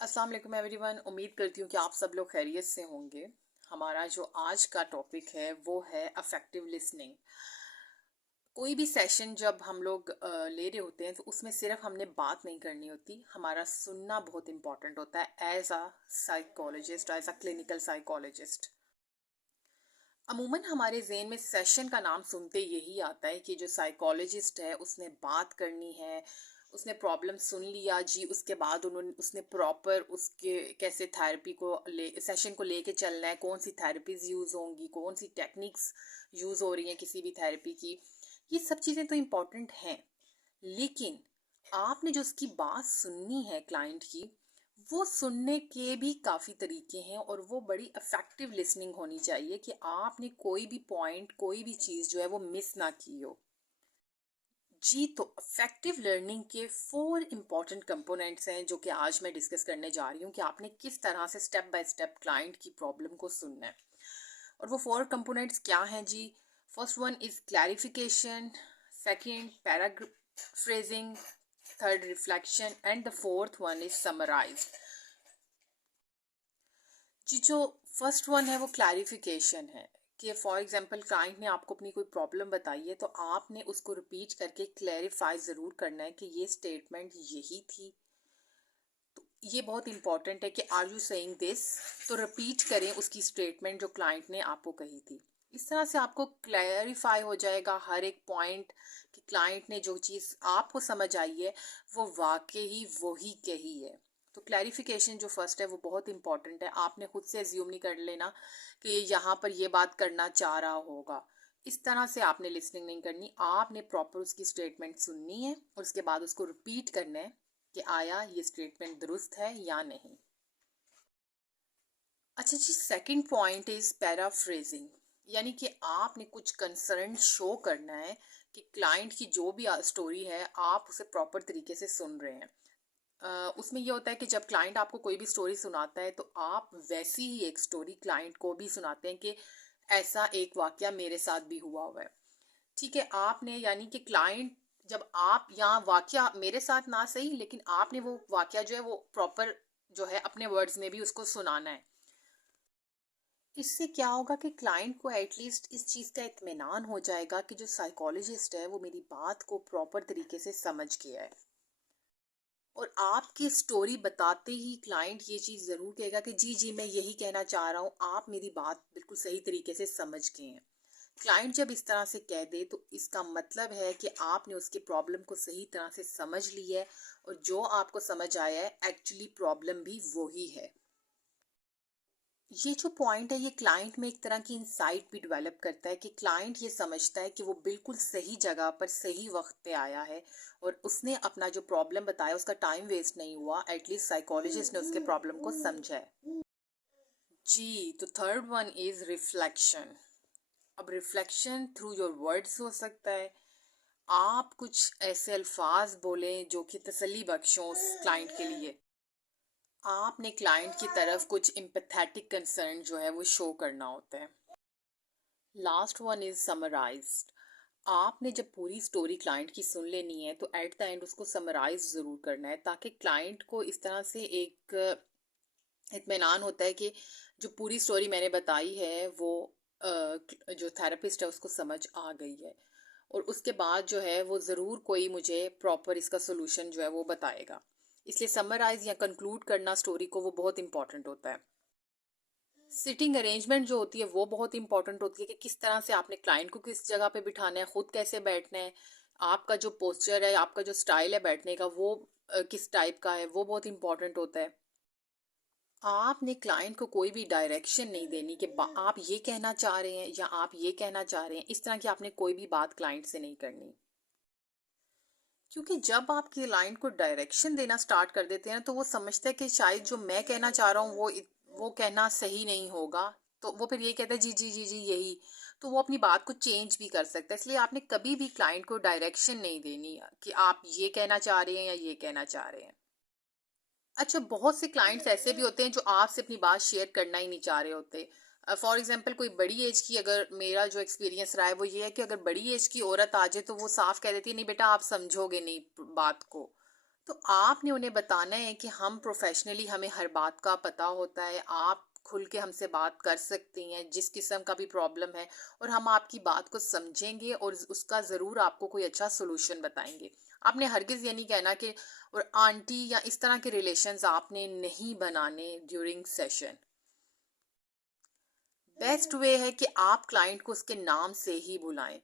अस्सलाम वालेकुम एवरीवन। उम्मीद करती हूँ कि आप सब लोग खैरियत से होंगे। हमारा जो आज का टॉपिक है वो है अफेक्टिव लिसनिंग। कोई भी सेशन जब हम लोग ले रहे होते हैं तो उसमें सिर्फ हमने बात नहीं करनी होती, हमारा सुनना बहुत इंपॉर्टेंट होता है as a psychologist, as a clinical psychologist. अमूमन हमारे ज़हन में सेशन का नाम सुनते यही आता है कि जो साइकोलॉजिस्ट है उसने बात करनी है, उसने प्रॉब्लम सुन लिया जी, उसके बाद उसने प्रॉपर उसके कैसे थेरेपी को ले सेशन को लेके चलना है, कौन सी थेरेपीज यूज़ होंगी, कौन सी टेक्निक्स यूज़ हो रही हैं किसी भी थेरेपी की। ये सब चीज़ें तो इम्पॉर्टेंट हैं, लेकिन आपने जो उसकी बात सुननी है क्लाइंट की, वो सुनने के भी काफ़ी तरीके हैं और वो बड़ी इफ़ेक्टिव लिसनिंग होनी चाहिए कि आपने कोई भी पॉइंट, कोई भी चीज़ जो है वो मिस ना की हो। जी, तो इफ़ेक्टिव लर्निंग के 4 इम्पॉर्टेंट कंपोनेंट्स हैं जो कि आज मैं डिस्कस करने जा रही हूँ कि आपने किस तरह से स्टेप बाय स्टेप क्लाइंट की प्रॉब्लम को सुनना है। और वो 4 कंपोनेंट्स क्या हैं जी? First one is clarification, second paraphrasing, third reflection and the fourth one is summarise. जी, जो फर्स्ट वन है वो क्लैरिफिकेशन है कि फॉर एग्जांपल क्लाइंट ने आपको अपनी कोई प्रॉब्लम बताई है तो आपने उसको रिपीट करके क्लैरिफाई ज़रूर करना है कि ये स्टेटमेंट यही थी। ये बहुत इंपॉर्टेंट है कि आर यू सेइंग दिस, तो रिपीट करें उसकी स्टेटमेंट जो क्लाइंट ने आपको कही थी। इस तरह से आपको क्लैरिफाई हो जाएगा हर एक पॉइंट कि क्लाइंट ने जो चीज़ आपको समझ आई है वो वाकई वही कही है। तो क्लैरिफिकेशन जो फर्स्ट है वो बहुत इंपॉर्टेंट है। आपने खुद से एज्यूम नहीं कर लेना कि ये यहाँ पर ये बात करना चाह रहा होगा। इस तरह से आपने लिसनिंग नहीं करनी, आपने प्रॉपर उसकी स्टेटमेंट सुननी है और उसके बाद उसको रिपीट करना है कि आया ये स्टेटमेंट दुरुस्त है या नहीं। अच्छा जी, सेकंड पॉइंट इज पैराफ्रेजिंग, यानी कि आपने कुछ कंसर्न शो करना है कि क्लाइंट की जो भी स्टोरी है आप उसे प्रॉपर तरीके से सुन रहे हैं। उसमें ये होता है कि जब क्लाइंट आपको कोई भी स्टोरी सुनाता है तो आप वैसी ही एक स्टोरी क्लाइंट को भी सुनाते हैं कि ऐसा एक वाकया मेरे साथ भी हुआ है। ठीक है, आपने यानी कि क्लाइंट, जब आप यहाँ वाकया मेरे साथ ना सही लेकिन आपने वो वाकया जो है वो प्रॉपर जो है अपने वर्ड्स में भी उसको सुनाना है। इससे क्या होगा कि क्लाइंट को एटलीस्ट इस चीज़ का इत्मीनान हो जाएगा कि जो साइकोलॉजिस्ट है वो मेरी बात को प्रॉपर तरीके से समझ गया है। और आपकी स्टोरी बताते ही क्लाइंट ये चीज़ ज़रूर कहेगा कि जी जी मैं यही कहना चाह रहा हूँ, आप मेरी बात बिल्कुल सही तरीके से समझ गए हैं। क्लाइंट जब इस तरह से कह दे तो इसका मतलब है कि आपने उसकी प्रॉब्लम को सही तरह से समझ ली है और जो आपको समझ आया है एक्चुअली प्रॉब्लम भी वही है। ये जो पॉइंट है ये क्लाइंट में एक तरह की इंसाइट भी डेवलप करता है कि क्लाइंट ये समझता है कि वो बिल्कुल सही जगह पर सही वक्त पे आया है और उसने अपना जो प्रॉब्लम बताया उसका टाइम वेस्ट नहीं हुआ, एटलीस्ट साइकोलॉजिस्ट ने उसके प्रॉब्लम को समझा है। जी, तो थर्ड वन इज रिफ्लेक्शन। अब रिफ्लेक्शन थ्रू योर वर्ड्स हो सकता है। आप कुछ ऐसे अल्फाज बोलें जो कि तसल्ली बख्शों उस क्लाइंट के लिए। आपने क्लाइंट की तरफ कुछ एम्पैथेटिक कंसर्न जो है वो शो करना होता है। Last one is summarised. आपने जब पूरी स्टोरी क्लाइंट की सुन लेनी है तो एट द एंड उसको समराइज ज़रूर करना है ताकि क्लाइंट को इस तरह से एक इत्मीनान होता है कि जो पूरी स्टोरी मैंने बताई है वो जो थेरेपिस्ट है उसको समझ आ गई है और उसके बाद जो है वो ज़रूर कोई मुझे प्रॉपर इसका सोल्यूशन जो है वो बताएगा। इसलिए समराइज या कंक्लूड करना स्टोरी को वो बहुत इंपॉर्टेंट होता है। सिटिंग अरेंजमेंट जो होती है वो बहुत इंपॉर्टेंट होती है कि किस तरह से आपने क्लाइंट को किस जगह पे बिठाना है, खुद कैसे बैठना है, आपका जो पोस्चर है, आपका जो स्टाइल है बैठने का वो किस टाइप का है, वो बहुत इंपॉर्टेंट होता है। आपने क्लाइंट को कोई भी डायरेक्शन नहीं देनी कि आप ये कहना चाह रहे हैं या आप ये कहना चाह रहे हैं, इस तरह की आपने कोई भी बात क्लाइंट से नहीं करनी। क्योंकि जब आप क्लाइंट को डायरेक्शन देना स्टार्ट कर देते हैं ना तो वो समझता है कि शायद जो मैं कहना चाह रहा हूँ वो कहना सही नहीं होगा, तो वो फिर ये कहता है जी जी जी जी यही, तो वो अपनी बात को चेंज भी कर सकता है। इसलिए आपने कभी भी क्लाइंट को डायरेक्शन नहीं देनी कि आप ये कहना चाह रहे हैं या ये कहना चाह रहे हैं। अच्छा, बहुत से क्लाइंट्स ऐसे भी होते हैं जो आपसे अपनी बात शेयर करना ही नहीं चाह रहे होते। फॉर एग्जांपल कोई बड़ी एज की, अगर मेरा जो एक्सपीरियंस रहा है वो ये है कि अगर बड़ी एज की औरत आ जाए तो वो साफ कह देती है नहीं बेटा आप समझोगे नहीं बात को, तो आपने उन्हें बताना है कि हम प्रोफेशनली, हमें हर बात का पता होता है, आप खुल के हमसे बात कर सकती हैं जिस किस्म का भी प्रॉब्लम है, और हम आपकी बात को समझेंगे और उसका ज़रूर आपको कोई अच्छा सोल्यूशन बताएंगे। आपने हरगिज़ ये नहीं कहना कि और आंटी या इस तरह के रिलेशंस आपने नहीं बनाने ड्यूरिंग सेशन। बेस्ट वे है कि आप क्लाइंट को उसके नाम से ही बुलाएं।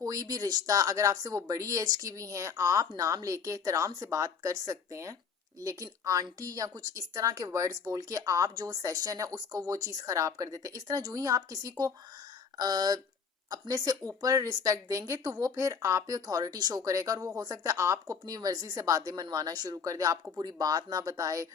कोई भी रिश्ता, अगर आपसे वो बड़ी एज की भी हैं, आप नाम लेके एहतराम से बात कर सकते हैं, लेकिन आंटी या कुछ इस तरह के वर्ड्स बोल के आप जो सेशन है उसको वो चीज़ ख़राब कर देते हैं। इस तरह जो ही आप किसी को अपने से ऊपर रिस्पेक्ट देंगे तो वो फिर आप पे अथॉरिटी शो करेगा, और वो हो सकता है आपको अपनी मर्जी से बातें मनवाना शुरू कर दे, आपको पूरी बात ना बताए।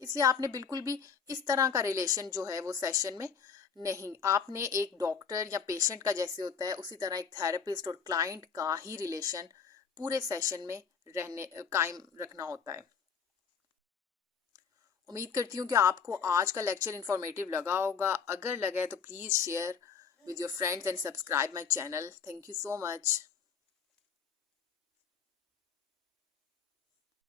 इसलिए आपने बिल्कुल भी इस तरह का रिलेशन जो है वो सेशन में नहीं, आपने एक डॉक्टर या पेशेंट का जैसे होता है उसी तरह एक थेरेपिस्ट और क्लाइंट का ही रिलेशन पूरे सेशन में रहने कायम रखना होता है। उम्मीद करती हूँ कि आपको आज का लेक्चर इन्फॉर्मेटिव लगा होगा। अगर लगा है तो please share with your friends and subscribe my channel. Thank you so much.